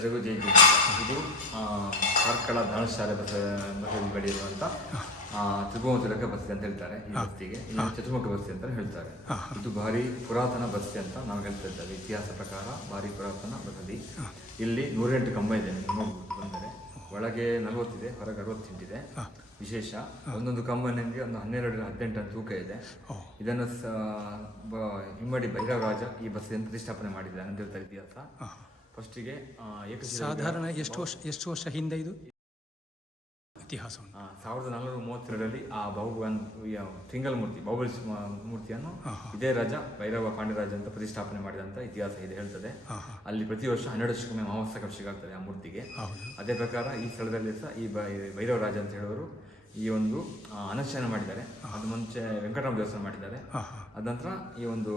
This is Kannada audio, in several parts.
ಎಲ್ಲರಿಗೂ ಜೈ ಜೈ. ಇದು ಕಾರ್ಕಳ ದಾನಶಾಲೆ ಬಸದಿ ಬಳಿ ಇರುವಂಥ ತ್ರಿಭುವನತಿಲಕ ಬಸ್ತಿ ಅಂತ ಹೇಳ್ತಾರೆ. ಈ ಬಸ್ತಿಗೆ ಚತುರ್ಮುಖ ಬಸ್ತಿ ಅಂತ ಹೇಳ್ತಾರೆ. ಇದು ಭಾರಿ ಪುರಾತನ ಬಸ್ತಿ ಅಂತ ನಾವು ಹೇಳ್ತಾ ಇದ್ದೇವೆ. ಇತಿಹಾಸ ಪ್ರಕಾರ ಭಾರಿ ಪುರಾತನ ಬಸದಿ. ಇಲ್ಲಿ 108 ಕಂಬ ಇದೆ. ನೀವು ನೋಡ್ಬೋದು ಬಂದರೆ. ಒಳಗೆ 40 ಇದೆ, ಹೊರಗೆ 68 ಇದೆ. ವಿಶೇಷ ಒಂದೊಂದು ಕಂಬನಿಗೆ ಒಂದು 12-18 ತೂಕ ಇದೆ. ಇದನ್ನು ಹಿಮ್ಮಡಿ ಭೈರವರಾಜ ಈ ಬಸ್ಸಿಯನ್ನು ಪ್ರತಿಷ್ಠಾಪನೆ ಮಾಡಿದ್ದಾನೆ ಅಂತ ಹೇಳ್ತಾರೆ ಇತಿಹಾಸ. ಫಸ್ಟಿಗೆ ಸಾಧಾರಣ ಎಷ್ಟು ವರ್ಷ ಹಿಂದೆ ಇದು ಇತಿಹಾಸ 1432ರಲ್ಲಿ ಆ ಸಿಂಗಲ್ ಮೂರ್ತಿ ಬಾಹುಬಲಿ ಮೂರ್ತಿಯನ್ನು ಇದೇ ರಾಜ ಭೈರವ ಪಾಂಡ್ಯರಾಜ ಅಂತ ಪ್ರತಿಷ್ಠಾಪನೆ ಮಾಡಿದಂತ ಇತಿಹಾಸ ಇದೆ ಹೇಳ್ತದೆ. ಅಲ್ಲಿ ಪ್ರತಿ ವರ್ಷ 12 ವರ್ಷಕ್ಕೊಮ್ಮೆ ಮಹೋತ್ಸವ ಕಕ್ಷೆಗಾಗ್ತದೆ ಆ ಮೂರ್ತಿಗೆ. ಅದೇ ಪ್ರಕಾರ ಈ ಸ್ಥಳದಲ್ಲಿ ಸಹ ಈ ಭೈರವರಾಜ ಅಂತ ಹೇಳುವರು ಈ ಒಂದು ಅನುಷ್ಠಾನ ಮಾಡಿದ್ದಾರೆ. ಅದು ಮುಂಚೆ ವೆಂಕಟರಾಮ ದೇವಸ್ಥಾನ ಮಾಡಿದ್ದಾರೆ. ಅದ ನಂತರ ಈ ಒಂದು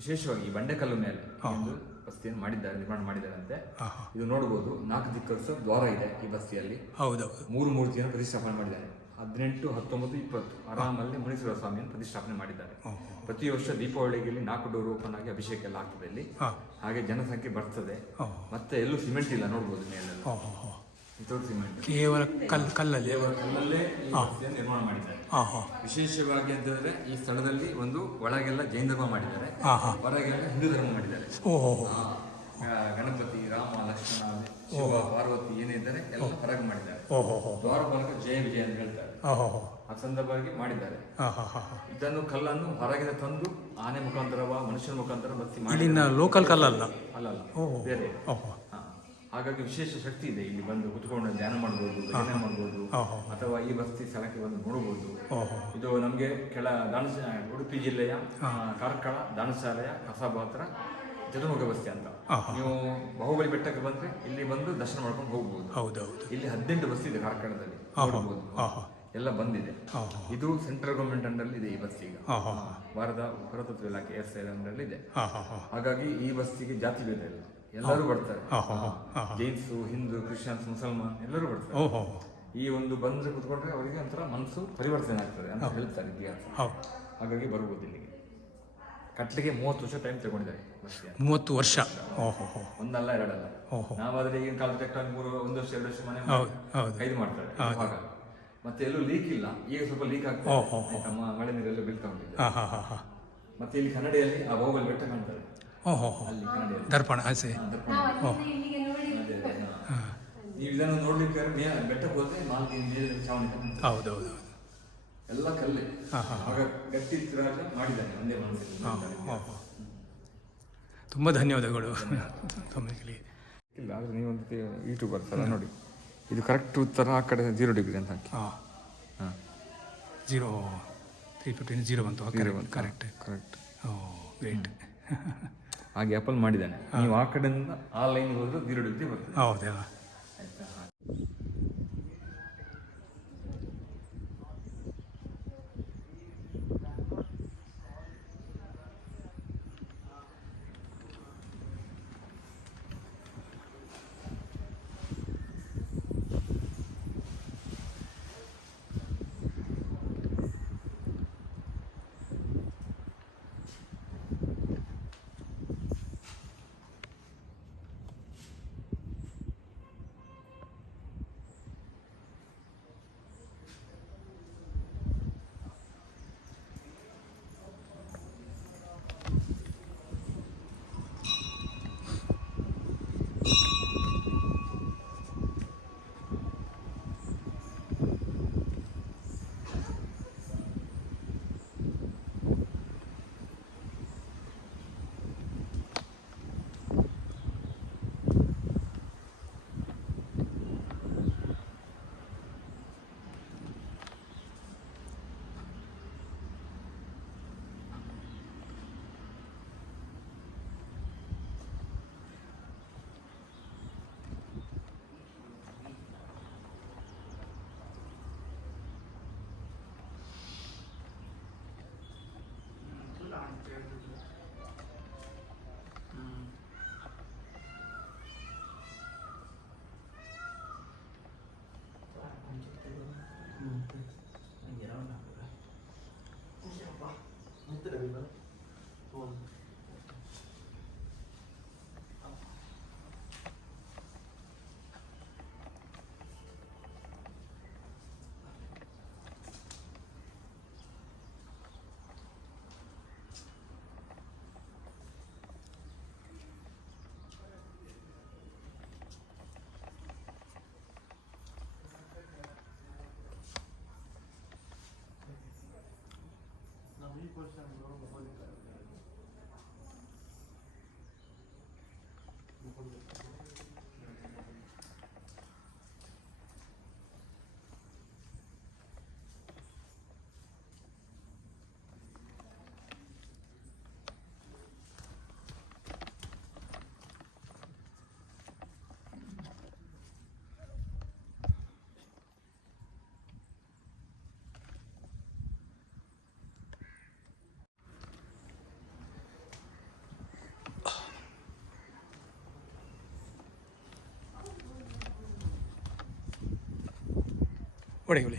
ವಿಶೇಷವಾಗಿ ಈ ಬಂಡೆಕಲ್ಲು ಮೇಲೆ ಒಂದು ಬಸ್ತಿಯನ್ನು ಮಾಡಿದ್ದಾರೆ, ನಿರ್ಮಾಣ ಮಾಡಿದ್ದಾರೆ ಅಂತೆ. ಇದು ನೋಡಬಹುದು 4 ದಿಕ್ಕಸ ದ್ವಾರ ಇದೆ ಈ ಬಸ್ತಿಯಲ್ಲಿ. 3 ಮೂರ್ತಿಯನ್ನು ಪ್ರತಿಷ್ಠಾಪನೆ ಮಾಡಿದ್ದಾರೆ. 18, 19, 20 ಆರಾಮಲ್ಲಿ ಮುನೀಶ್ವರ ಸ್ವಾಮಿಯನ್ನು ಪ್ರತಿಷ್ಠಾಪನೆ ಮಾಡಿದ್ದಾರೆ. ಪ್ರತಿ ವರ್ಷ ದೀಪಾವಳಿಗೆ 4 ಡೋರ್ ಓಪನ್ ಆಗಿ ಅಭಿಷೇಕ ಎಲ್ಲ ಆಗ್ತದೆ ಇಲ್ಲಿ. ಹಾಗೆ ಜನಸಂಖ್ಯೆ ಬರ್ತದೆ. ಮತ್ತೆ ಎಲ್ಲೂ ಸಿಮೆಂಟ್ ಇಲ್ಲ, ನೋಡ್ಬೋದು ಮೇಲೆಲ್ಲ ಸಿಮೆಂಟ್, ಕೇವಲ ಕಲ್ಲಲ್ಲೇ ನಿರ್ಮಾಣ ಮಾಡಿದ್ದಾರೆ. ವಿಶೇಷವಾಗಿ ಅಂತಂದ್ರೆ ಈ ಸ್ಥಳದಲ್ಲಿ ಒಂದು ಒಳಗೆಲ್ಲ ಜೈನ ಧರ್ಮ ಮಾಡಿದ್ದಾರೆ, ಹೊರಗೆಲ್ಲ ಹಿಂದೂ ಧರ್ಮ ಮಾಡಿದ್ದಾರೆ. ಗಣಪತಿ, ರಾಮ, ಲಕ್ಷ್ಮಣ, ಶಿವ, ಪಾರ್ವತಿ ಏನಿದ್ದಾರೆ ಎಲ್ಲ ಹೊರಗೆ ಮಾಡಿದ್ದಾರೆ. ದ್ವಾರಪಾಲಕ ಜಯ ವಿಜಯ ಅಂತ ಹೇಳ್ತಾರೆ. ಆ ಸಂದರ್ಭವಾಗಿ ಮಾಡಿದ್ದಾರೆ. ಇದನ್ನು ಕಲ್ಲನ್ನು ಹೊರಗಿನ ತಂದು ಆನೆ ಮುಖಾಂತರವ ಮನುಷ್ಯನ ಮುಖಾಂತರ ಬಸ್ತಿ ಮಾಡಿ ಲೋಕಲ್ ಕಲ್ಲಲ್ಲ ಅಲ್ಲ ಬೇರೆ. ಹಾಗಾಗಿ ವಿಶೇಷ ಶಕ್ತಿ ಇದೆ. ಇಲ್ಲಿ ಬಂದು ಕುತ್ಕೊಂಡು ಧ್ಯಾನ ಮಾಡ್ಬೋದು, ಭಜನೆ ಮಾಡ್ಬೋದು, ಅಥವಾ ಈ ಬಸ್ತಿ ಸ್ಥಳಕ್ಕೆ ಬಂದು ನೋಡಬಹುದು. ಇದು ನಮಗೆ ಉಡುಪಿ ಜಿಲ್ಲೆಯ ಕಾರ್ಕಳ ದಾನಶಾಲೆಯ ಕಸಾಬಾತ್ರ ಚತುರ್ಮುಖ ಬಸ್ತಿ ಅಂತ. ನೀವು ಬಾಹುಬಲಿ ಬೆಟ್ಟಕ್ಕೆ ಬಂದ್ರೆ ಇಲ್ಲಿ ಬಂದು ದರ್ಶನ ಮಾಡ್ಕೊಂಡು ಹೋಗ್ಬೋದು. ಇಲ್ಲಿ 18 ಬಸ್ತಿ ಇದೆ ಕಾರ್ಕಳದಲ್ಲಿ, ನೋಡಬಹುದು. ಎಲ್ಲ ಬಂದಿದೆ. ಇದು ಸೆಂಟ್ರಲ್ ಗವರ್ಮೆಂಟ್ ಅಂಡರ್ ಇದೆ ಈ ಬಸ್ತಿ. ಈಗ ಭಾರತ ಪುರಾತತ್ವ ಇಲಾಖೆ ಅಂಡರ್ ಇದೆ. ಹಾಗಾಗಿ ಈ ಬಸ್ತಿಗೆ ಜಾತಿ ಭೇದ ಇಲ್ಲ, ಎಲ್ಲರೂ ಬರ್ತಾರೆ. ಜೈನ್ಸು, ಹಿಂದೂ, ಕ್ರಿಶ್ಚಿಯನ್ಸ್, ಮುಸಲ್ಮಾನ್ ಎಲ್ಲರೂ ಬರ್ತಾರೆ. ಈ ಒಂದು ಬಂದ್ರೆ ಕುತ್ಕೊಂಡ್ರೆ ಅವರಿಗೆ ಒಂಥರ ಮನಸ್ಸು ಪರಿವರ್ತನೆ ಆಗ್ತದೆ ಅಂತ ಹೇಳ್ತಾರೆ ಇತಿಹಾಸ. ಹಾಗಾಗಿ ಬರ್ಬೋದು ಇಲ್ಲಿಗೆ. ಕಟ್ಲಿಗೆ 30 ವರ್ಷ ಟೈಮ್ ತಗೊಂಡಿದ್ದಾರೆ. 30 ವರ್ಷ, ಒಂದಲ್ಲ ಎರಡಲ್ಲ. ನಾವಾದ್ರೆ ಈಗಿನ ಕಾಲದ 1 ವರ್ಷ 2 ವರ್ಷ ಮನೆ ಕೈದು ಮಾಡ್ತಾರೆ. ಮತ್ತೆ ಎಲ್ಲೂ ಲೀಕ್ ಇಲ್ಲ. ಈಗ ಸ್ವಲ್ಪ ಲೀಕ್ ಆಗ್ತದೆ, ಮಳೆ ನೀರೆಲ್ಲ ಬೀಳ್ತಾ ಉಂಟಿದೆ. ಮತ್ತೆ ಇಲ್ಲಿ ಕನ್ನಡಿಯಲ್ಲಿ ಆ ಬಾಹುಬಲಿ ಬೆಟ್ಟ ಕಾಣ್ತಾರೆ. ದರ್ಪಣ ನೀವು ಇದನ್ನು ನೋಡ್ಲಿಕ್ಕೆ ಬೆಟ್ಟಕ್ಕೆ ಹೋದ್ರೆ 4 ನೀರಿನ ಚಾವಣಿ. ಹೌದೌದು, ಎಲ್ಲ ಕಲ್ಲೇ. ಆಗ ಗಟ್ಟಿ ರಾಜ ಮಾಡಿದ್ದಾನೆ ಒಂದೇ ಮನಸ್ಸಿಗೆ. ತುಂಬ ಧನ್ಯವಾದಗಳು. ಇಲ್ಲ ಆದರೆ ನೀವೊಂದು ಯೂಟ್ಯೂಬರ್ ಥರ ನೋಡಿ, ಇದು ಕರೆಕ್ಟ್ ಉತ್ತರ. ಆ ಕಡೆ 0 ಡಿಗ್ರಿ ಅಂತ ಹಾಕಿ 0 315 0 ಬಂತು. ಕರೆಕ್ಟ್. ಗ್ರೇಟ್. ಹಾಗೆ ಆಪಲ್ ಮಾಡಿದ್ದಾನೆ. ನೀವು ಆ ಕಡೆಯಿಂದ ಆ ಲೈನ್ ಹೋದ್ರೆ 0 ಡಿಗ್ರಿ ಬರ್ತದೆ. ಹೌದಾ? ಹೊಡಿ ಹೊಡಿ